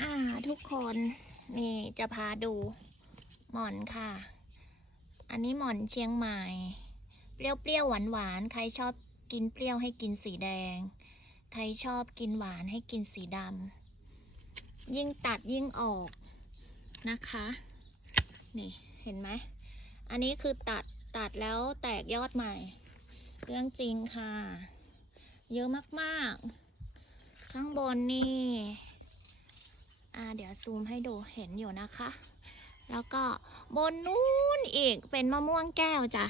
อ่าทุกคนนี่จะพาดูหม่อนค่ะ อันนี้หม่อนเชียงใหม่ เปรี้ยวๆหวานๆใครชอบกินเปรี้ยวให้กินสีแดง ใครชอบกินหวานให้กินสีดำยิ่งตัดยิ่งออกนะคะ นี่เห็นไหม อันนี้คือตัดตัดแล้วแตกยอดใหม่ เรื่องจริงค่ะ เยอะมากๆ ข้างบนนี่ อ่าเดี๋ยวซูมให้ดูเห็นอยู่นะคะ แล้วก็บนนู้นอีกเป็นมะม่วงแก้วจ้ะ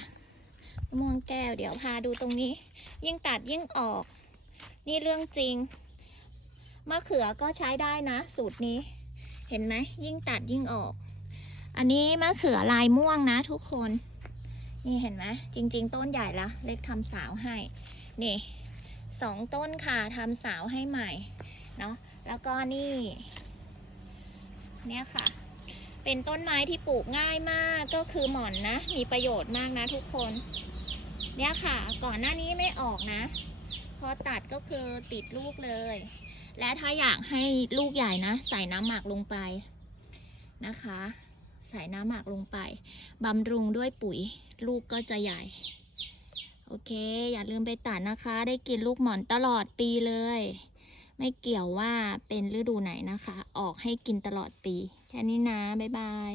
มะม่วงแก้วเดี๋ยวพาดูตรงนี้ ยิ่งตัดยิ่งออก นี่เรื่องจริงมะเขือก็ใช้ได้นะ สูตรนี้ เห็นไหมยิ่งตัดยิ่งออก อันนี้มะเขือลายม่วงนะ ทุกคน นี่เห็นไหมจริง ๆ ต้นใหญ่แล้วเล็กทำสาวให้ นี่สองต้นค่ะทำสาวให้ใหม่เนาะแล้วก็นี่ เนี่ยค่ะ เป็นต้นไม้ที่ปลูกง่ายมากก็คือหม่อนนะ มีประโยชน์มากนะทุกคน เนี่ยค่ะ ก่อนหน้านี้ไม่ออกนะ พอตัดก็คือติดลูกเลย และถ้าอยากให้ลูกใหญ่นะ ใส่น้ำหมักลงไปนะคะ ใส่น้ำหมักลงไปบำรุงด้วยปุ๋ยลูกก็จะใหญ่โอเค อย่าลืมไปตัดนะคะ ได้กินลูกหม่อนตลอดปีเลย ไม่เกี่ยวว่าเป็นฤดูไหนนะคะ ออกให้กินตลอดปี แค่นี้นะ บ๊ายบาย